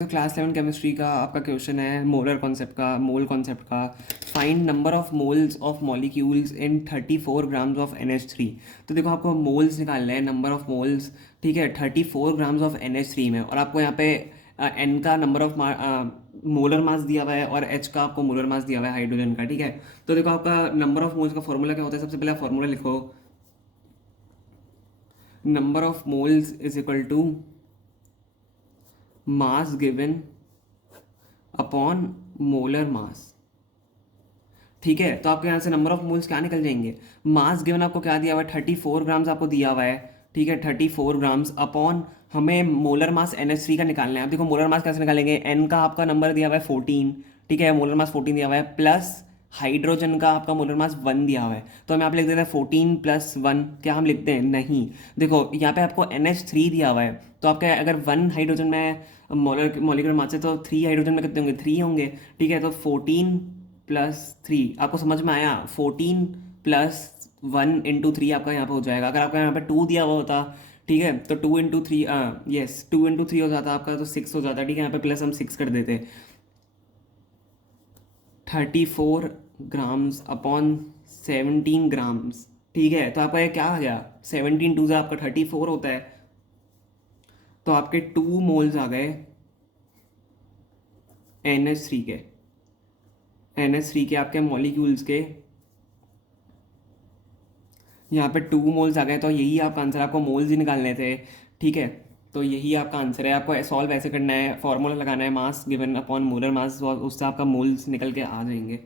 तो class 11 chemistry का आपका क्वेश्चन है मोलर कॉन्सेप्ट का, मोल कॉन्सेप्ट का। Find number of moles of molecules in 34 grams of NH3। तो देखो आपको मोल्स निकालना है, नंबर ऑफ मोल्स, ठीक है, 34 ग्राम्स ऑफ NH3 में। और आपको यहाँ पे एन का नंबर ऑफ मोलर मास दिया हुआ है और एच का आपको मोलर मास दिया हुआ है हाइड्रोजन का, ठीक है। तो देखो आपका नंबर ऑफ मोल्स का फॉर्मूला क्या होता है, सबसे पहले फॉर्मूला लिखो, number of moles is equal to mass given upon molar mass. ठीक है, तो आपके यहाँ से नंबर ऑफ मोल्स क्या निकल जाएंगे, मास गिवन आपको क्या दिया हुआ है, 34 ग्राम्स आपको दिया हुआ है, ठीक है, 34 ग्राम्स अपॉन हमें मोलर मास NH3 का निकालना है। अब देखो मोलर मास कैसे निकालेंगे, एन का आपका नंबर दिया हुआ है 14, ठीक है, मोलर मास 14 दिया हुआ है, प्लस हाइड्रोजन का आपका मोलर मास 1 दिया हुआ है। तो हम यहाँ पे लिख देते हैं 14 प्लस 1, क्या हम लिखते हैं, नहीं। देखो यहाँ पे आपको NH3 दिया हुआ है, तो आपका अगर 1 हाइड्रोजन में मॉलिक्यूलर मास है तो 3 हाइड्रोजन में कितने होंगे, 3 होंगे, ठीक है। तो 14 प्लस 3 आपको समझ में आया, 14 प्लस 1 इंटू 3 आपका यहाँ पे हो जाएगा। अगर आपका यहाँ पे 2 दिया हुआ होता, ठीक है, तो 2 इंटू 3, यस 2 इंटू 3 हो जाता आपका, तो 6 हो जाता, ठीक है। यहाँ पे प्लस हम 6 कर देते, 34 ग्राम्स अपॉन 17 ग्राम्स, ठीक है। तो आपका ये क्या आ गया, 17 टू से आपका 34 होता है, तो आपके 2 मोल्स आ गए NH3 के, NH3 के आपके मॉलिक्यूल्स के यहाँ पे 2 मोल्स आ गए। तो यही आपका आंसर, आपको मोल्स ही निकालने थे, ठीक है। तो यही आपका आंसर है, आपको सॉल्व ऐसे करना है, फॉर्मूला लगाना है, मास गिवन अपॉन मोलर मास, उससे आपका मोल्स निकल के आ जाएंगे।